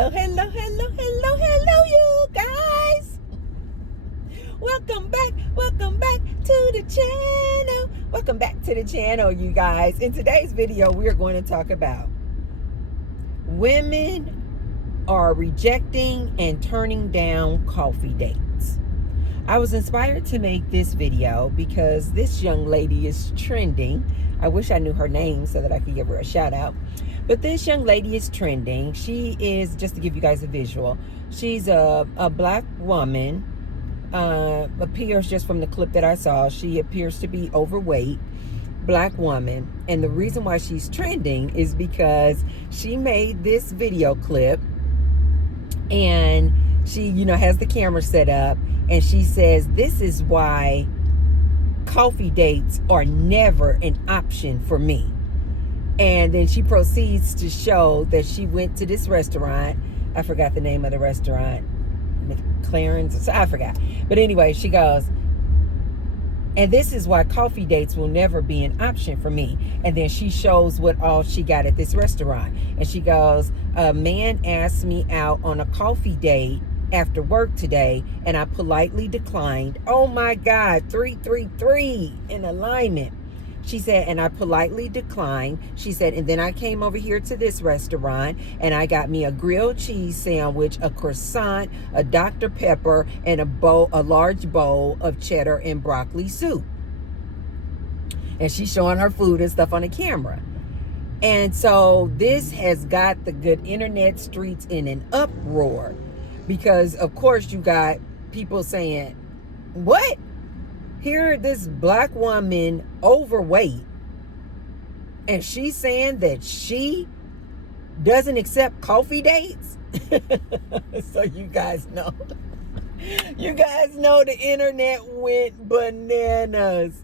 Hello, hello, hello, hello, hello, you guys. Welcome back to the channel. Welcome back to the channel, you guys. In today's video, we are going to talk about women are rejecting and turning down coffee dates. I was inspired to make this video because this young lady is trending. I wish I knew her name so that I could give her a shout out. But this young lady is trending. She is, just to give you guys a visual, she's a black woman. Appears, just from the clip that I saw, she appears to be overweight, black woman. And the reason why she's trending is because she made this video clip and she, has the camera set up, and she says, this is why coffee dates are never an option for me. And then she proceeds to show that she went to this restaurant. I forgot the name of the restaurant. McLaren's, I forgot. But anyway, she goes, and this is why coffee dates will never be an option for me. And then she shows what all she got at this restaurant. And she goes, a man asked me out on a coffee date after work today, and I politely declined. Oh my God, 333 in alignment. She said, and I politely declined. She said, and then I came over here to this restaurant and I got me a grilled cheese sandwich, a croissant, a Dr. Pepper, and a large bowl of cheddar and broccoli soup. And she's showing her food and stuff on the camera. And so this has got the good internet streets in an uproar because, of course, you got people saying, what? Here, this black woman, overweight, and she's saying that she doesn't accept coffee dates. So you guys know the internet went bananas.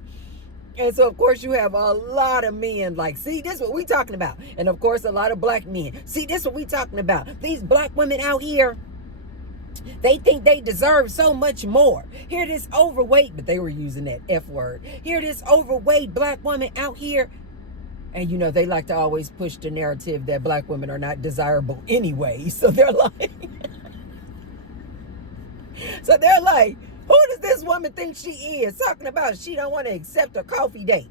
And so, of course, you have a lot of men like, see, this is what we talking about. And, of course, a lot of black men. See, this is what we talking about. These black women out here, they think they deserve so much more. Here this overweight, but they were using that F word. Here this overweight black woman out here. And they like to always push the narrative that black women are not desirable anyway. So they're like, who does this woman think she is? Talking about she don't want to accept a coffee date.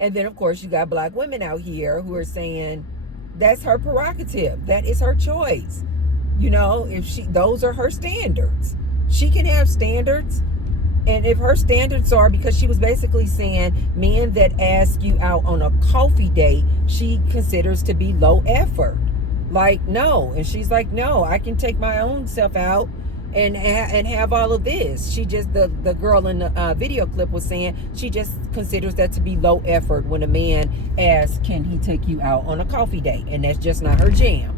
And then, of course, you got black women out here who are saying that's her prerogative. That is her choice. If those are her standards, she can have standards. And if her standards are, because she was basically saying men that ask you out on a coffee date, she considers to be low effort. Like, no. And she's like, no, I can take my own self out and have all of this. She just, the girl in the video clip was saying, she just considers that to be low effort when a man asks, can he take you out on a coffee date? And that's just not her jam.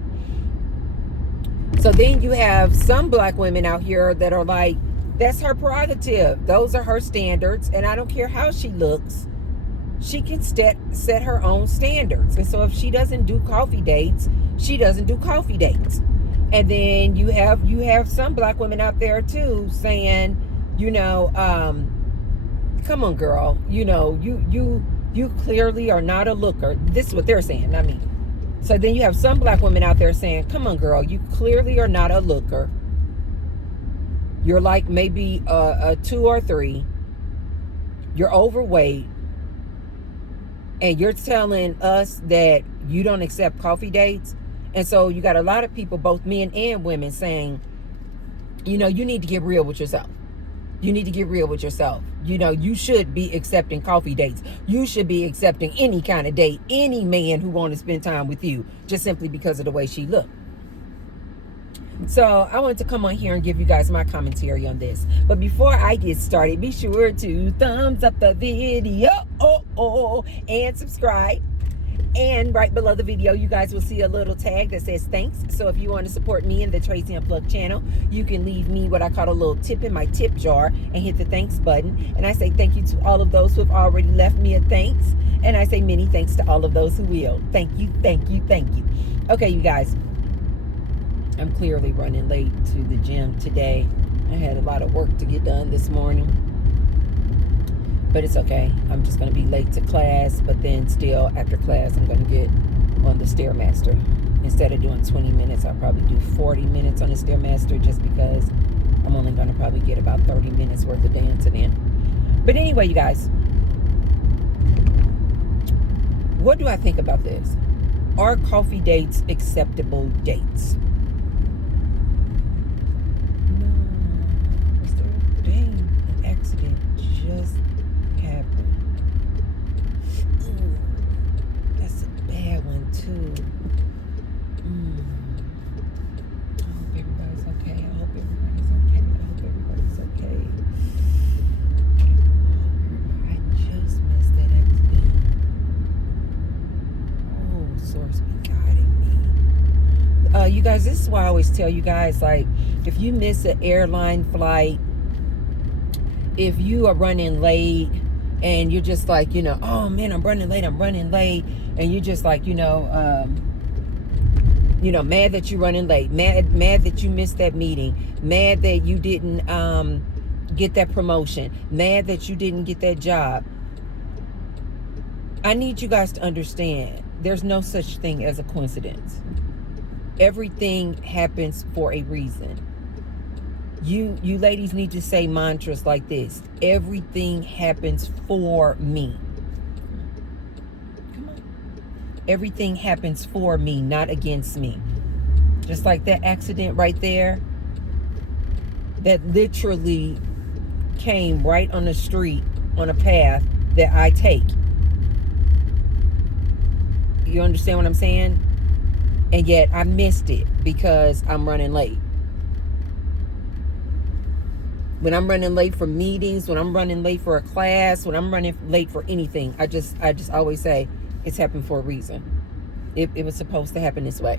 So then you have some black women out here that are like, that's her prerogative. Those are her standards. And I don't care how she looks. She can set her own standards. And so if she doesn't do coffee dates, she doesn't do coffee dates. And then you have some black women out there too saying, come on, girl, you clearly are not a looker. This is what they're saying, not me. So then you have some black women out there saying, come on, girl, you clearly are not a looker. You're like maybe a 2 or 3. You're overweight. And you're telling us that you don't accept coffee dates. And so you got a lot of people, both men and women, saying, you need to get real with yourself. You need to get real with yourself. You should be accepting coffee dates. You should be accepting any kind of date, any man who want to spend time with you, just simply because of the way she looked. So I wanted to come on here and give you guys my commentary on this. But before I get started, be sure to thumbs up the video and subscribe. And right below the video, you guys will see a little tag that says thanks. So if you want to support me in the Tracy Unplugged channel, you can leave me what I call a little tip in my tip jar and hit the thanks button. And I say thank you to all of those who have already left me a thanks. And I say many thanks to all of those who will. Thank you, thank you, thank you. Okay, you guys, I'm clearly running late to the gym today. I had a lot of work to get done this morning. But it's okay. I'm just going to be late to class, but then still after class I'm going to get on the Stairmaster. Instead of doing 20 minutes, I'll probably do 40 minutes on the Stairmaster, just because I'm only going to probably get about 30 minutes worth of dancing in. But anyway, you guys, what do I think about this? Are coffee dates acceptable dates? No. Dang, an accident just happened. Ooh, that's a bad one too. I hope everybody's okay. I hope everybody's okay. I hope everybody's okay. I just missed that accident. Oh, source be guiding me. You guys, this is why I always tell you guys, like, if you miss an airline flight, if you are running late and you're just like, oh man, I'm running late, and you're just like, mad that you're running late, mad that you missed that meeting, mad that you didn't get that promotion, mad that you didn't get that job. I need you guys to understand, there's no such thing as a coincidence. Everything happens for a reason. You ladies need to say mantras like this. Everything happens for me. Come on. Everything happens for me, not against me. Just like that accident right there, that literally came right on the street, on a path that I take. You understand what I'm saying? And yet I missed it because I'm running late. When I'm running late for meetings, when I'm running late for a class, when I'm running late for anything, I just always say it's happened for a reason. It was supposed to happen this way.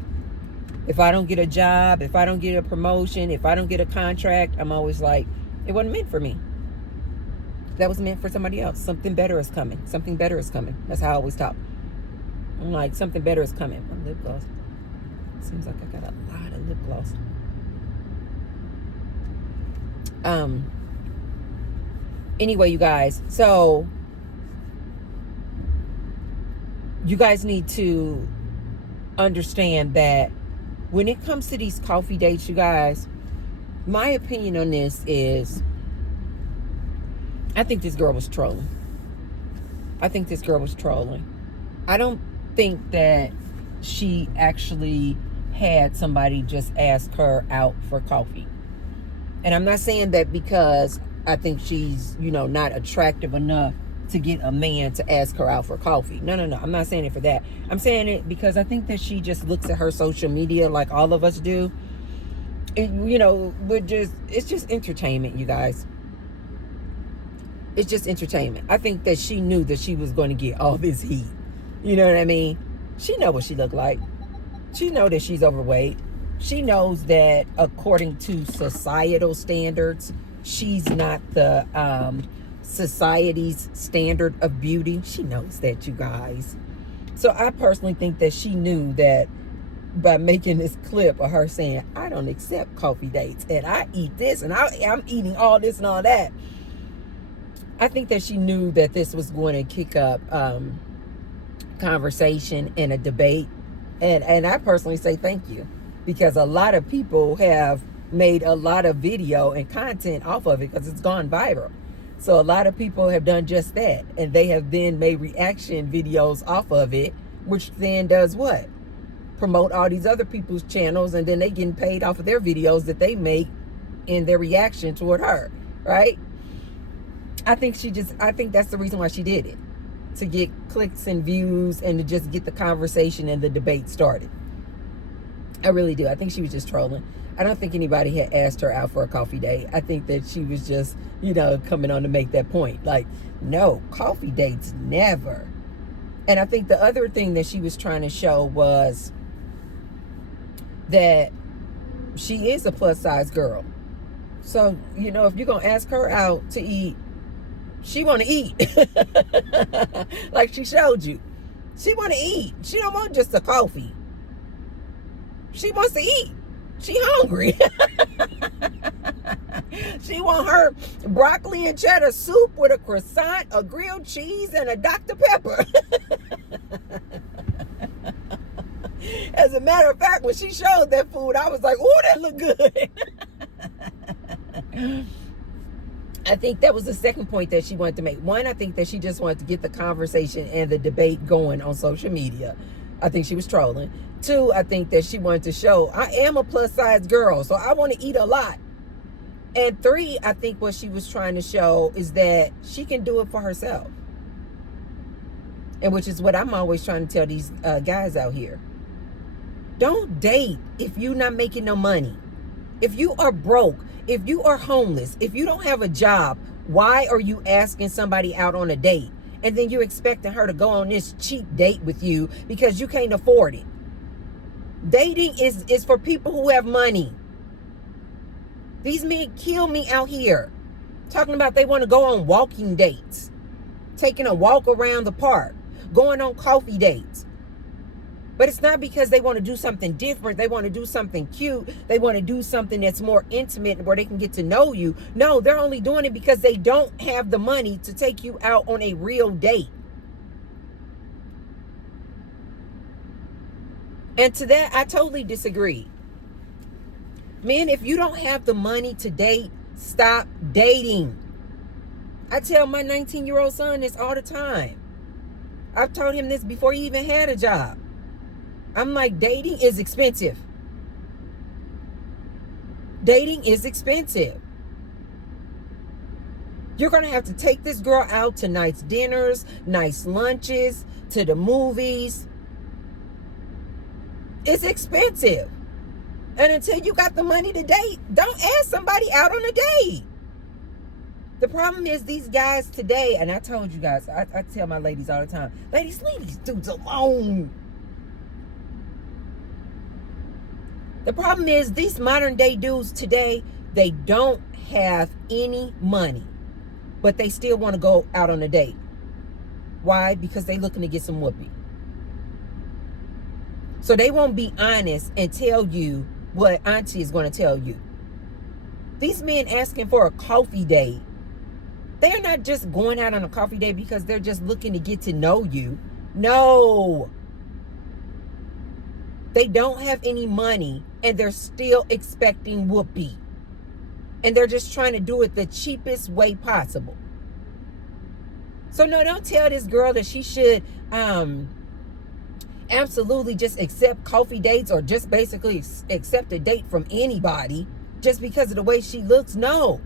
If I don't get a job, if I don't get a promotion, if I don't get a contract, I'm always like, it wasn't meant for me. That was meant for somebody else. Something better is coming. Something better is coming. That's how I always talk. I'm like, something better is coming. My lip gloss. Seems like I got a lot of lip gloss. Anyway, you guys, so you guys need to understand that when it comes to these coffee dates, you guys, my opinion on this is, I think this girl was trolling. I don't think that she actually had somebody just ask her out for coffee. And I'm not saying that because I think she's, not attractive enough to get a man to ask her out for coffee. No. I'm not saying it for that. I'm saying it because I think that she just looks at her social media like all of us do. It's just entertainment, you guys. It's just entertainment. I think that she knew that she was going to get all this heat. You know what I mean? She know what she looked like. She know that she's overweight. She knows that according to societal standards, she's not the society's standard of beauty. She knows that, you guys. So I personally think that she knew that by making this clip of her saying, I don't accept coffee dates, and I eat this, and I'm eating all this and all that. I think that she knew that this was going to kick up conversation and a debate. And I personally say thank you, because a lot of people have made a lot of video and content off of it because it's gone viral. So a lot of people have done just that, and they have then made reaction videos off of it, which then does what? Promote all these other people's channels, and then they getting paid off of their videos that they make in their reaction toward her, right? I think that's the reason why she did it, to get clicks and views and to just get the conversation and the debate started. I really do. I think she was just trolling. I don't think anybody had asked her out for a coffee date. I think that she was just, coming on to make that point. Like, no, coffee dates, never. And I think the other thing that she was trying to show was that she is a plus size girl. So, if you're going to ask her out to eat, she want to eat. Like she showed you. She want to eat. She don't want just a coffee. She wants to eat. She hungry. She want her broccoli and cheddar soup with a croissant, a grilled cheese, and a Dr. Pepper. As a matter of fact, when she showed that food, I was like, "Oh, that look good." I think that was the second point that she wanted to make. One, I think that she just wanted to get the conversation and the debate going on social media. I think she was trolling. Two, I think that she wanted to show I am a plus size girl, so I want to eat a lot. And three, I think what she was trying to show is that she can do it for herself. And which is what I'm always trying to tell these guys out here. Don't date if you're not making no money. If you are broke, if you are homeless, if you don't have a job, why are you asking somebody out on a date? And then you're expecting her to go on this cheap date with you because you can't afford it. Dating is for people who have money. These men kill me out here. Talking about they want to go on walking dates. Taking a walk around the park. Going on coffee dates. But it's not because they want to do something different. They want to do something cute. They want to do something that's more intimate where they can get to know you. No, they're only doing it because they don't have the money to take you out on a real date. And to that, I totally disagree. Men, if you don't have the money to date, stop dating. I tell my 19-year-old son this all the time. I've told him this before he even had a job. I'm like, dating is expensive. Dating is expensive. You're going to have to take this girl out to nice dinners, nice lunches, to the movies. It's expensive. And until you got the money to date, don't ask somebody out on a date. The problem is these guys today, and I told you guys, I tell my ladies all the time, ladies, leave these dudes alone. The problem is these modern day dudes today, they don't have any money, but they still want to go out on a date. Why? Because they looking to get some whoopee. So they won't be honest and tell you what auntie is going to tell you. These men asking for a coffee date, they're not just going out on a coffee date because they're just looking to get to know you. No. They don't have any money and they're still expecting whoopee. And they're just trying to do it the cheapest way possible. So no, don't tell this girl that she should absolutely just accept coffee dates or just basically accept a date from anybody just because of the way she looks. No.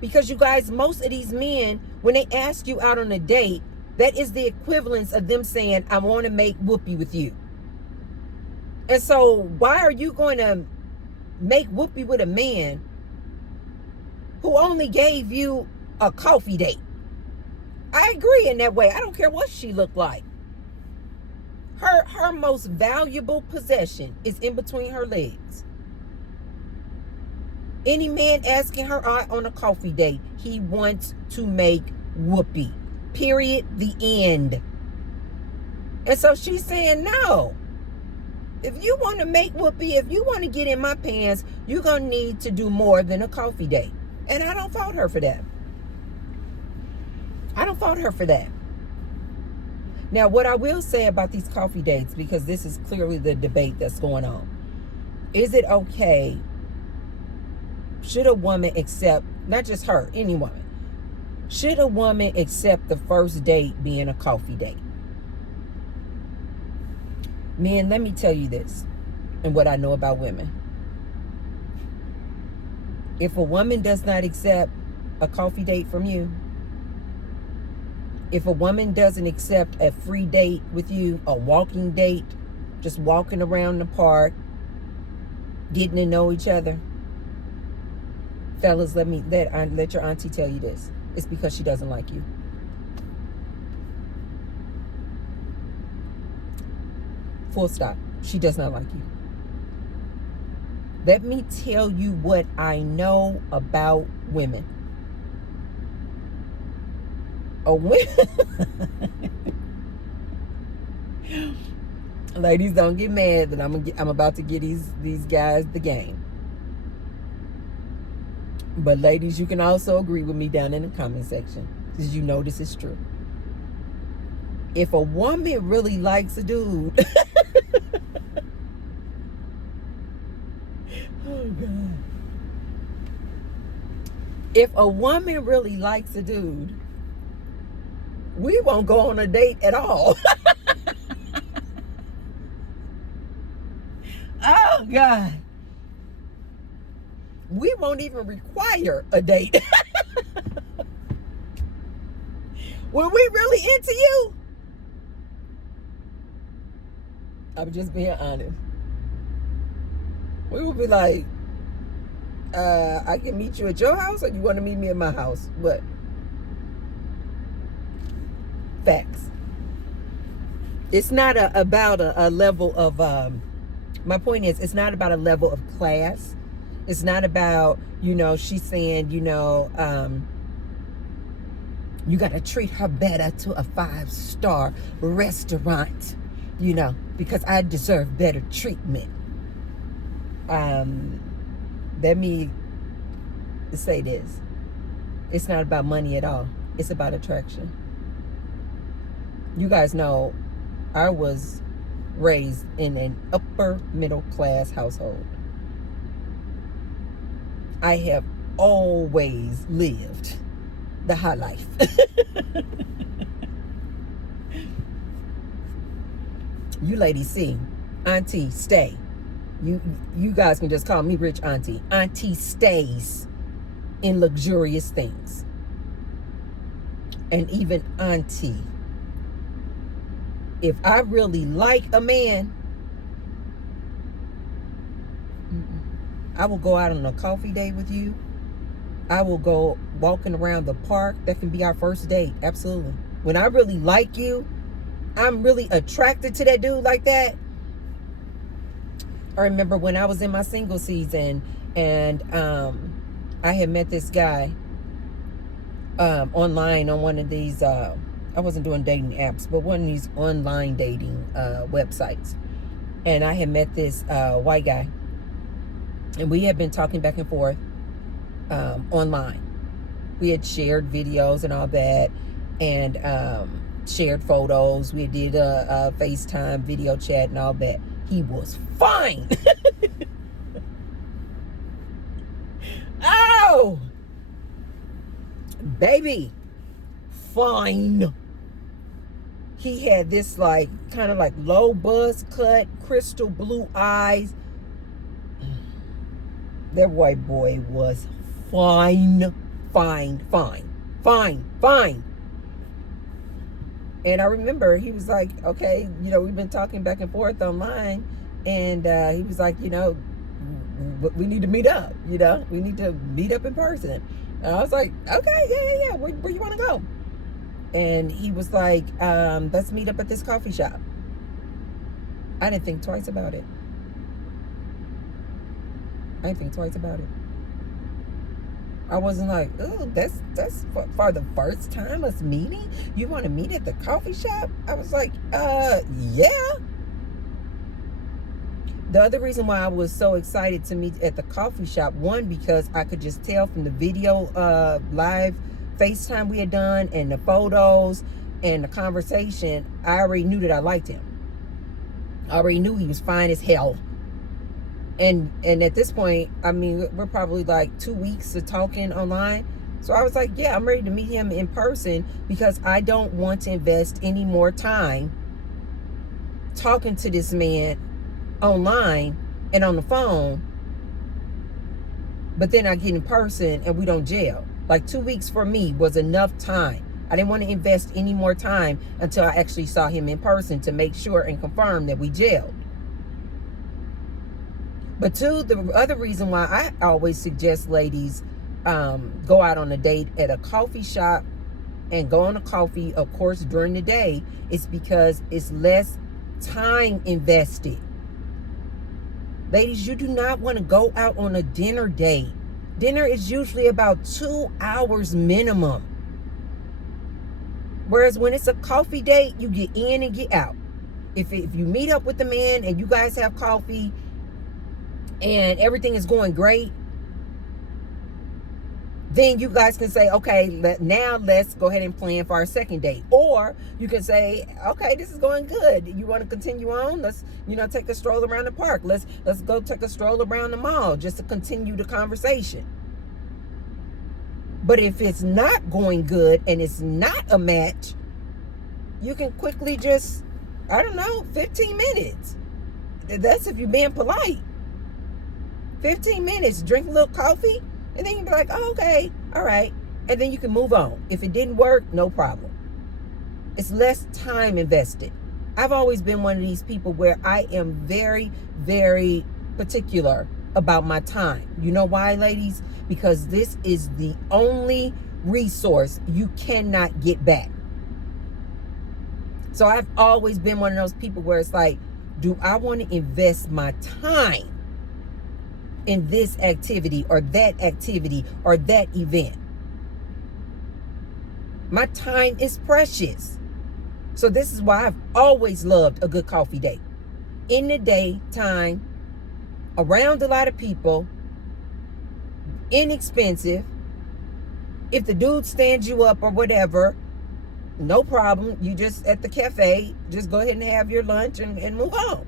Because you guys, most of these men, when they ask you out on a date, that is the equivalence of them saying, I want to make whoopee with you. And so why are you going to make whoopee with a man who only gave you a coffee date? I agree in that way. I don't care what she looked like. Her most valuable possession is in between her legs. Any man asking her out on a coffee date, he wants to make whoopee. Period. The end. And so she's saying no. If you want to make whoopee, if you want to get in my pants, you're going to need to do more than a coffee date. And I don't fault her for that. I don't fault her for that. Now, what I will say about these coffee dates, because this is clearly the debate that's going on. Is it okay? Should a woman accept, not just her, any woman, should a woman accept the first date being a coffee date? Men, let me tell you this, and what I know about women. If a woman does not accept a coffee date from you, if a woman doesn't accept a free date with you, a walking date, just walking around the park, getting to know each other, fellas, let your auntie tell you this. It's because she doesn't like you. Full stop. She does not like you. Let me tell you what I know about women. Ladies, don't get mad that I'm about to get these guys the game. But ladies, you can also agree with me down in the comment section, because you know this is true. If a woman really likes a dude, Oh, God. If a woman really likes a dude, we won't go on a date at all. Oh, God. We won't even require a date. When we really into you, I'm just being honest. We will be like, I can meet you at your house, or you want to meet me at my house? What? Facts. It's not about a level of, my point is, it's not about a level of class. It's not about, she's saying, you got to treat her better to a 5-star restaurant, because I deserve better treatment. Let me say this. It's not about money at all. It's about attraction. You guys know I was raised in an upper middle class household. I have always lived the high life. You ladies see, Auntie stay. You guys can just call me Rich Auntie. Auntie stays in luxurious things. And even Auntie, if I really like a man, I will go out on a coffee date with you. I will go walking around the park. That can be our first date. Absolutely. When I really like you, I'm really attracted to that dude like that. I remember when I was in my single season, and I had met this guy online on one of these, I wasn't doing dating apps, but one of these online dating websites. And I had met this white guy, and we had been talking back and forth online. We had shared videos and all that, and shared photos. We did a FaceTime video chat and all that. He was fine. Oh, baby, fine. He had this kind of low buzz cut, crystal blue eyes. That white boy was fine. And I remember he was like, okay, we've been talking back and forth online. And he was like, we need to meet up, we need to meet up in person. And I was like, okay, yeah. Where you want to go? And he was like, let's meet up at this coffee shop. I didn't think twice about it. I wasn't like, oh, that's for the first time us meeting? You want to meet at the coffee shop? I was like, yeah. The other reason why I was so excited to meet at the coffee shop, one, because I could just tell from the video live FaceTime we had done and the photos and the conversation, I already knew that I liked him. I already knew he was fine as hell. And at this point, I mean, we're probably 2 weeks of talking online. So I was like, yeah, I'm ready to meet him in person, because I don't want to invest any more time talking to this man online and on the phone, but then I get in person and we don't gel. 2 weeks for me was enough time. I didn't want to invest any more time until I actually saw him in person to make sure and confirm that we gelled. But two, the other reason why I always suggest ladies go out on a date at a coffee shop and go on a coffee, of course, during the day, is because it's less time invested. Ladies, you do not want to go out on a dinner date. Dinner is usually about 2 hours minimum. Whereas when it's a coffee date, you get in and get out. If you meet up with the man and you guys have coffee and everything is going great, Then you guys can say, okay, now let's go ahead and plan for our second date. Or you can say, okay, this is going good. You want to continue on? Let's, take a stroll around the park. Let's go take a stroll around the mall just to continue the conversation. But if it's not going good and it's not a match, you can quickly just, 15 minutes. That's if you're being polite. 15 minutes, drink a little coffee, and then you be like, oh, okay, all right. And then you can move on. If it didn't work, no problem. It's less time invested. I've always been one of these people where I am very, very particular about my time. You know why, ladies? Because this is the only resource you cannot get back. So I've always been one of those people where it's like, do I want to invest my time in this activity or that event? My time is precious. So this is why I've always loved a good coffee date. In the daytime, around a lot of people, inexpensive. If the dude stands you up or whatever, no problem. You just at the cafe, just go ahead and have your lunch and move on.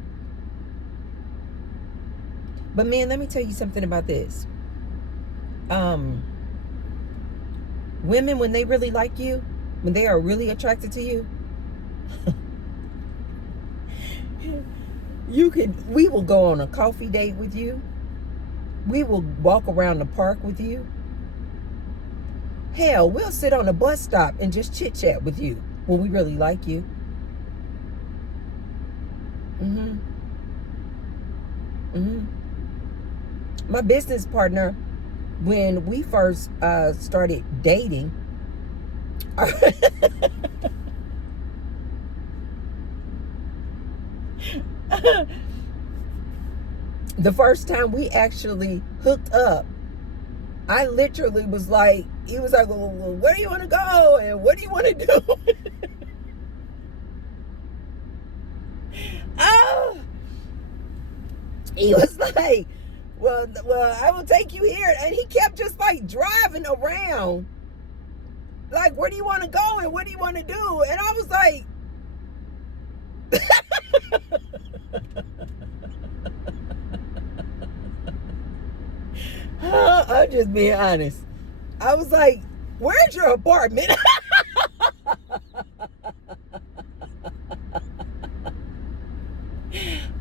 But man, let me tell you something about this. Women, when they really like you, when they are really attracted to you, we will go on a coffee date with you. We will walk around the park with you. Hell, we'll sit on a bus stop and just chit chat with you when we really like you. My business partner, when we first started dating, the first time we actually hooked up, I literally was like, he was like, well, where do you want to go? And what do you want to do? Oh, he was like, well, I will take you here. And he kept just like driving around. Like, where do you want to go? And what do you want to do? And I was like, I'm just being honest. I was like, where's your apartment?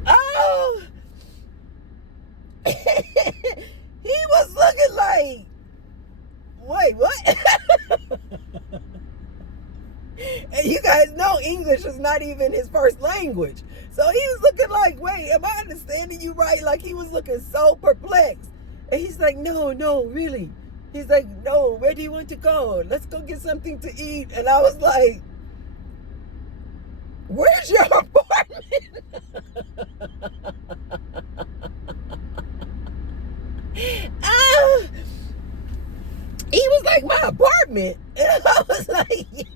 Oh, he was looking like, wait, what? And you guys know English is not even his first language. So he was looking like, wait, am I understanding you right? Like, he was looking so perplexed. And he's like, no, really. He's like, no, where do you want to go? Let's go get something to eat. And I was like, where's your apartment? He was like, my apartment? And I was like, yes.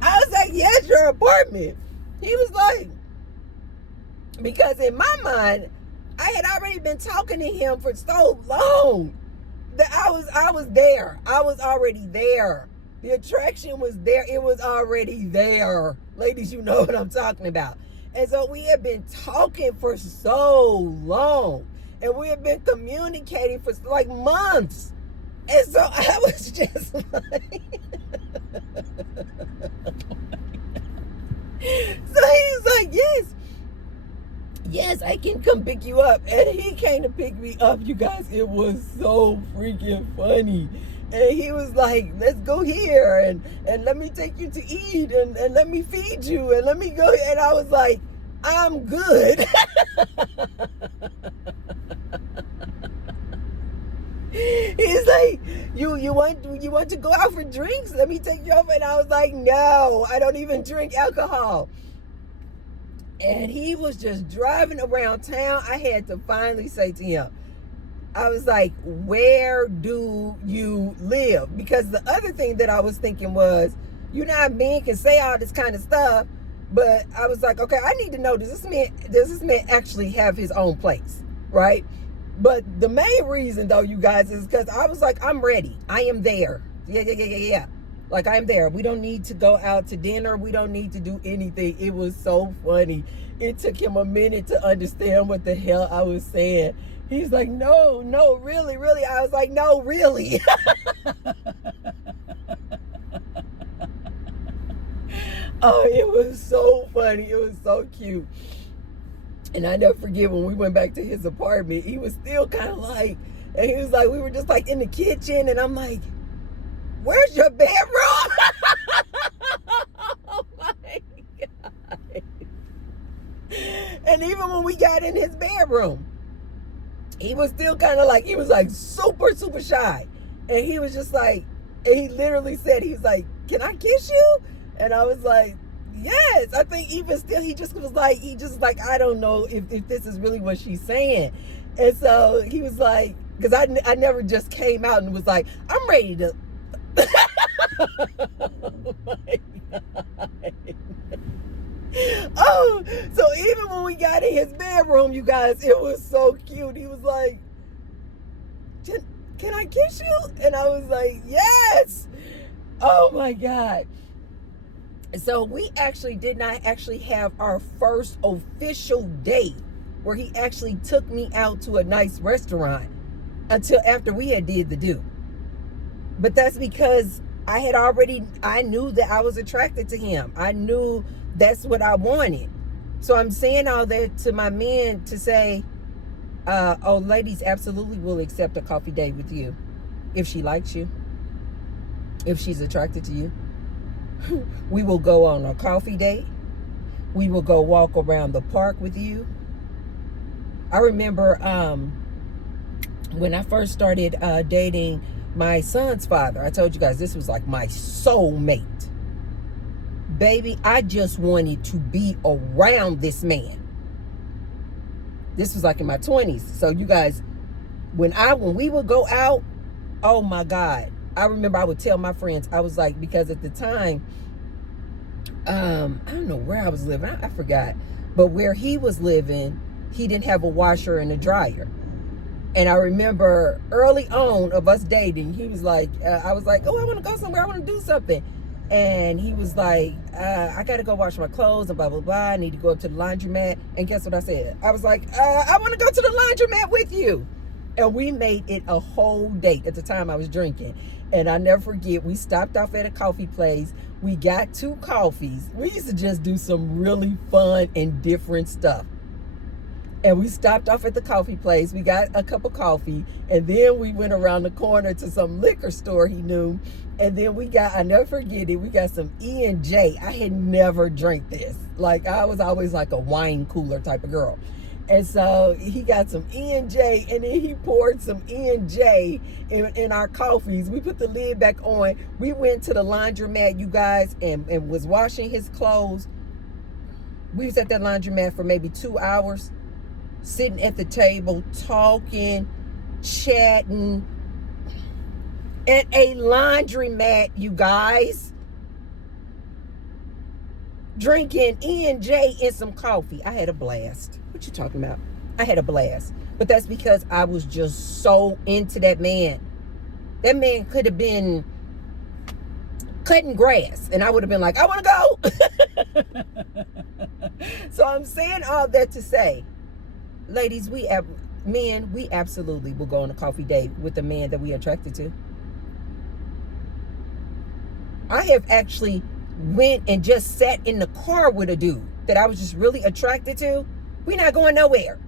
I was like, yes, your apartment. He was like, because in my mind, I had already been talking to him for so long that I was there. I was already there. The attraction was there. It was already there. Ladies, you know what I'm talking about. And so we had been talking for so long. And we had been communicating for like months. And so I was just like... So he was like, yes, I can come pick you up. And he came to pick me up, you guys. It was so freaking funny. And he was like, let's go here and let me take you to eat and let me feed you and let me go. And I was like, I'm good. He's like, you want to go out for drinks? Let me take you over. And I was like, no, I don't even drink alcohol. And he was just driving around town. I had to finally say to him, I was like, where do you live? Because the other thing that I was thinking was, men can say all this kind of stuff, but I was like, okay, I need to know, does this man actually have his own place, right? But the main reason, though, you guys, is because I was like, I'm ready. I am there. Yeah. Like, I'm there. We don't need to go out to dinner. We don't need to do anything. It was so funny. It took him a minute to understand what the hell I was saying. He's like, no, really. I was like, no, really. Oh, it was so funny. It was so cute. And I never forget when we went back to his apartment, he was still kind of like, and he was like, we were just like in the kitchen, and I'm like, where's your bedroom? Oh my God. And even when we got in his bedroom, he was still kind of like, he was like super shy. And he was just like, and he literally said, he was like, can I kiss you? And I was like, yes. I think even still, he just was like, I don't know if this is really what she's saying. And so he was like, because I never just came out and was like, I'm ready to. Oh my God. Oh, so even when we got in his bedroom, you guys, it was so cute. He was like, can I kiss you? And I was like, yes. Oh my God. So we actually did not actually have our first official date where he actually took me out to a nice restaurant until after we had did the do. But that's because I knew that I was attracted to him. I knew that's what I wanted. So I'm saying all that to my men to say, oh, ladies absolutely will accept a coffee date with you if she likes you, if she's attracted to you. We will go on a coffee date. We will go walk around the park with you. I remember when I first started dating my son's father, I told you guys this was like my soulmate. Baby, I just wanted to be around this man. This was like in my 20s. So you guys, when we would go out, oh my God. I remember I would tell my friends, I was like, because at the time, I don't know where I was living. I forgot. But where he was living, he didn't have a washer and a dryer. And I remember early on of us dating, he was like, I was like, oh, I want to go somewhere. I want to do something. And he was like, I got to go wash my clothes and blah, blah, blah. I need to go up to the laundromat. And guess what I said? I was like, I want to go to the laundromat with you. And we made it a whole date. At the time I was drinking. And I never forget, we stopped off at a coffee place. We got 2 coffees. We used to just do some really fun and different stuff. And we stopped off at the coffee place. We got a cup of coffee. And then we went around the corner to some liquor store he knew. And then I never forget it, we got some E&J. I had never drank this. Like, I was always like a wine cooler type of girl. And so he got some E&J, and then he poured some E&J in our coffees. We put the lid back on. We went to the laundromat, you guys, and was washing his clothes. We was at that laundromat for maybe 2 hours, sitting at the table, talking, chatting, at a laundromat, you guys, drinking E&J and some coffee. I had a blast. What you talking about? I had a blast. But that's because I was just so into that man. That man could have been cutting grass, and I would have been like, I want to go. So I'm saying all that to say, ladies, men, we absolutely will go on a coffee date with the man that we are attracted to. I have actually went and just sat in the car with a dude that I was just really attracted to. We're not going nowhere.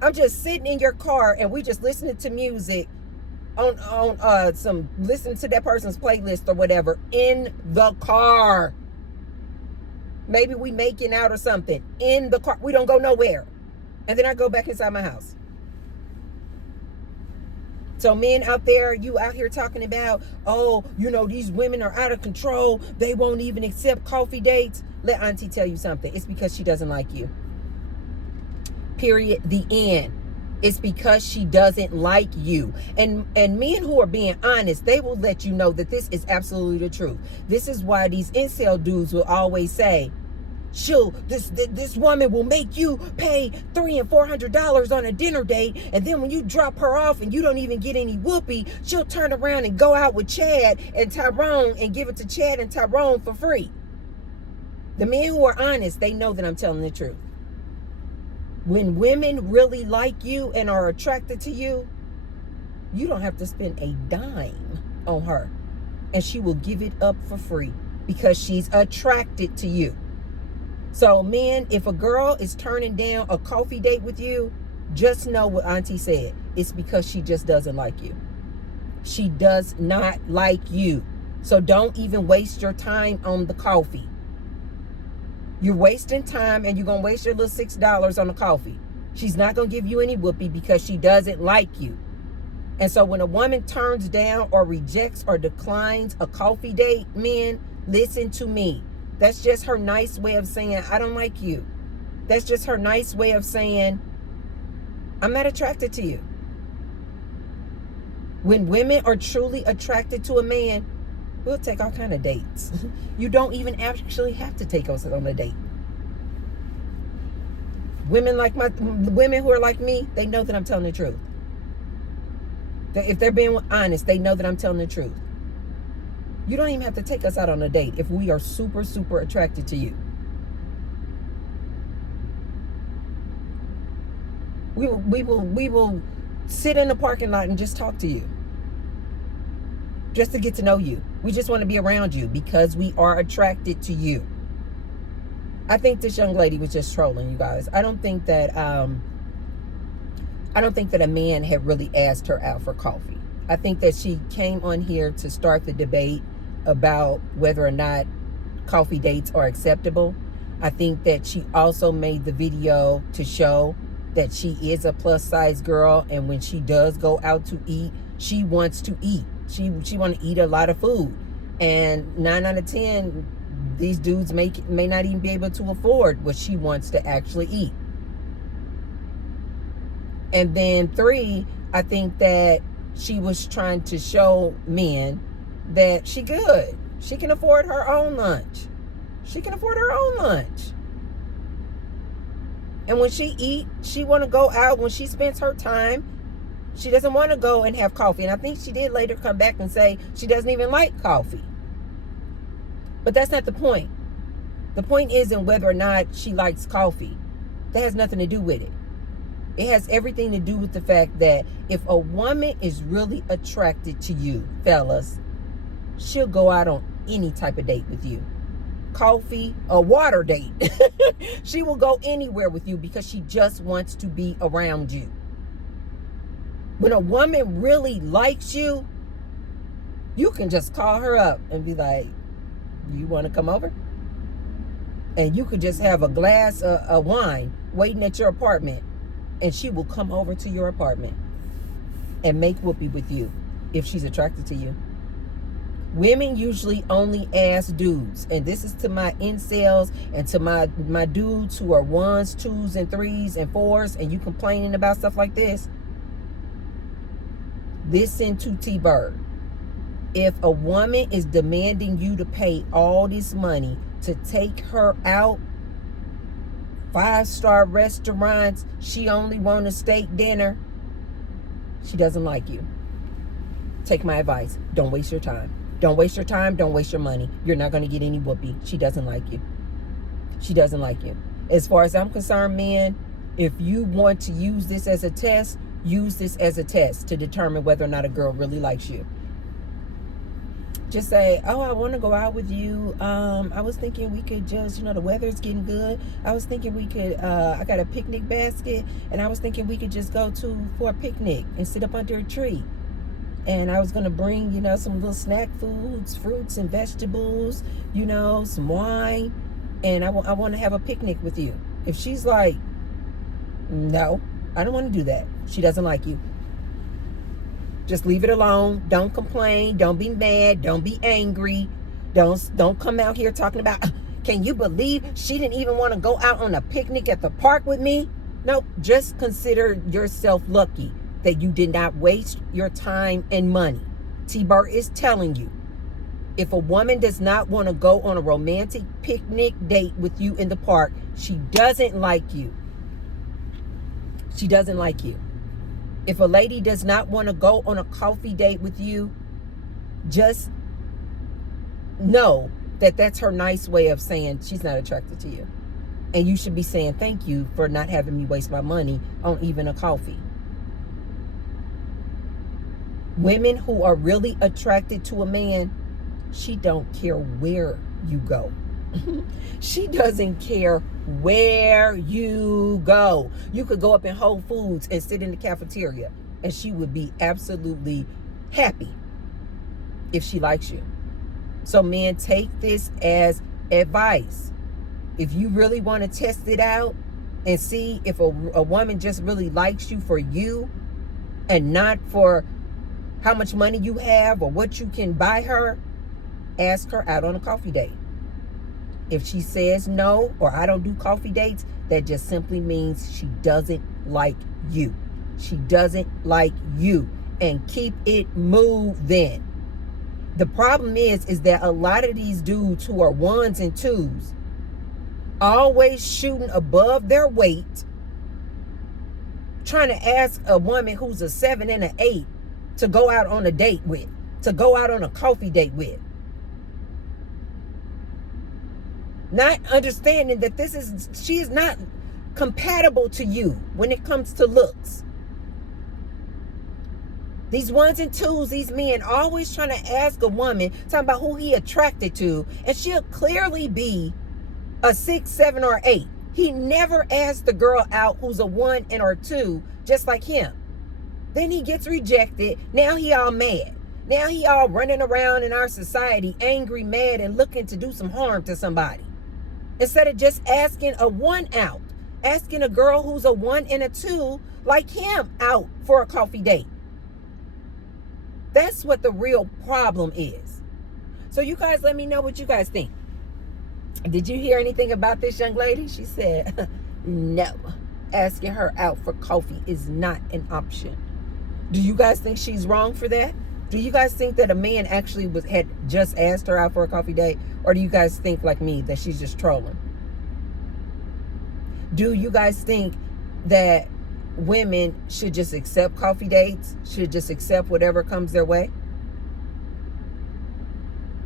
I'm just sitting in your car and we just listening to music on listening to that person's playlist or whatever in the car. Maybe we making out or something in the car. We don't go nowhere. And then I go back inside my house. So men out there, you out here talking about, oh, these women are out of control. They won't even accept coffee dates. Let auntie tell you something. It's because she doesn't like you. Period. The end. It's because she doesn't like you. And men who are being honest, they will let you know that this is absolutely the truth. This is why these incel dudes will always say, This woman will make you pay $300 and $400 on a dinner date, and then when you drop her off and you don't even get any whoopee, she'll turn around and go out with Chad and Tyrone and give it to Chad and Tyrone for free. The men who are honest, they know that I'm telling the truth. When women really like you and are attracted to you, you don't have to spend a dime on her, and she will give it up for free because she's attracted to you. So men, if a girl is turning down a coffee date with you, just know what Auntie said. It's because she just doesn't like you. She does not like you. So don't even waste your time on the coffee. You're wasting time, and you're going to waste your little $6 on the coffee. She's not going to give you any whoopee because she doesn't like you. And so when a woman turns down or rejects or declines a coffee date, men, listen to me. That's just her nice way of saying, I don't like you. That's just her nice way of saying, I'm not attracted to you. When women are truly attracted to a man, we'll take all kind of dates. You don't even actually have to take us on a date. Women who are like me, they know that I'm telling the truth. If they're being honest, they know that I'm telling the truth. You don't even have to take us out on a date if we are super, super attracted to you. We will sit in the parking lot and just talk to you. Just to get to know you. We just want to be around you because we are attracted to you. I think this young lady was just trolling, you guys. I don't think that a man had really asked her out for coffee. I think that she came on here to start the debate about whether or not coffee dates are acceptable. I think that she also made the video to show that she is a plus size girl, and when she does go out to eat, she wants to eat. She want to eat a lot of food, and 9 out of 10, these dudes may not even be able to afford what she wants to actually eat. And then 3, I think that she was trying to show men that she good. She can afford her own lunch. She can afford her own lunch. And when she eat, she want to go out. When she spends her time, she doesn't want to go and have coffee. And I think she did later come back and say she doesn't even like coffee. But that's not the point. The point isn't whether or not she likes coffee. That has nothing to do with it. It has everything to do with the fact that if a woman is really attracted to you, fellas, she'll go out on any type of date with you. Coffee, a water date. She will go anywhere with you because she just wants to be around you. When a woman really likes you, you can just call her up and be like, you want to come over? And you could just have a glass of wine waiting at your apartment, and she will come over to your apartment and make whoopee with you if she's attracted to you. Women usually only ask dudes, and this is to my incels and to my dudes who are 1s, 2s, and 3s, and 4s, and you complaining about stuff like this. Listen to T-Bird. If a woman is demanding you to pay all this money to take her out, 5-star restaurants, she only want a steak dinner, she doesn't like you. Take my advice. Don't waste your time. Don't waste your time. Don't waste your money. You're not going to get any whoopee. She doesn't like you. She doesn't like you. As far as I'm concerned, men, if you want to use this as a test, use this as a test to determine whether or not a girl really likes you. Just say, oh, I want to go out with you. I was thinking we could just, the weather's getting good. I was thinking we could, I got a picnic basket, and I was thinking we could just go for a picnic and sit up under a tree. And I was going to bring, some little snack foods, fruits and vegetables, some wine. And I want to have a picnic with you. If she's like, no, I don't want to do that. She doesn't like you. Just leave it alone. Don't complain. Don't be mad. Don't be angry. Don't come out here talking about, can you believe she didn't even want to go out on a picnic at the park with me? No, just consider yourself lucky that you did not waste your time and money. T-Bird is telling you. If a woman does not want to go on a romantic picnic date with you in the park, she doesn't like you. She doesn't like you. If a lady does not want to go on a coffee date with you, just know that that's her nice way of saying she's not attracted to you. And you should be saying thank you for not having me waste my money on even a coffee. Women who are really attracted to a man, she don't care where you go. She doesn't care where you go. You could go up in Whole Foods and sit in the cafeteria, and she would be absolutely happy if she likes you. So men, take this as advice. If you really want to test it out and see if a woman just really likes you for you and not for how much money you have or what you can buy her, ask her out on a coffee date. If she says no, or I don't do coffee dates, that just simply means she doesn't like you. She doesn't like you. And keep it moving. The problem is that a lot of these dudes who are ones and twos, always shooting above their weight, trying to ask a woman who's a 7 and an 8 to go out on a date with, to go out on a coffee date with. Not understanding that she is not compatible to you when it comes to looks. These ones and twos, these men always trying to ask a woman, talking about who he attracted to, and she'll clearly be a 6, 7, or 8. He never asked the girl out who's a 1 and or 2, just like him. Then he gets rejected. Now he all mad. Now he all running around in our society, angry, mad, and looking to do some harm to somebody. Instead of just asking a 1 out, asking a girl who's a 1 and a 2 like him out for a coffee date. That's what the real problem is. So you guys, let me know what you guys think. Did you hear anything about this young lady? She said, no, asking her out for coffee is not an option. Do you guys think she's wrong for that? Do you guys think that a man actually had just asked her out for a coffee date? Or do you guys think like me that she's just trolling? Do you guys think that women should just accept coffee dates? Should just accept whatever comes their way?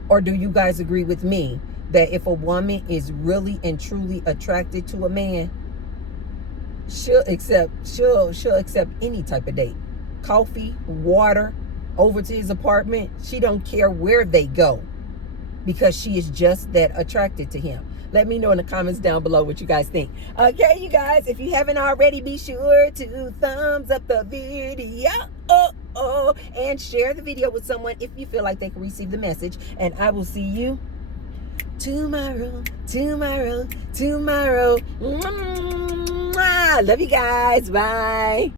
Or do you guys agree with me that if a woman is really and truly attracted to a man, she'll accept any type of date? Coffee, water, over to his apartment. She don't care where they go because she is just that attracted to him. Let me know in the comments down below what you guys think. Okay, you guys, if you haven't already, be sure to thumbs up the video and share the video with someone if you feel like they can receive the message. And I will see you tomorrow. Mwah. Love you guys. Bye.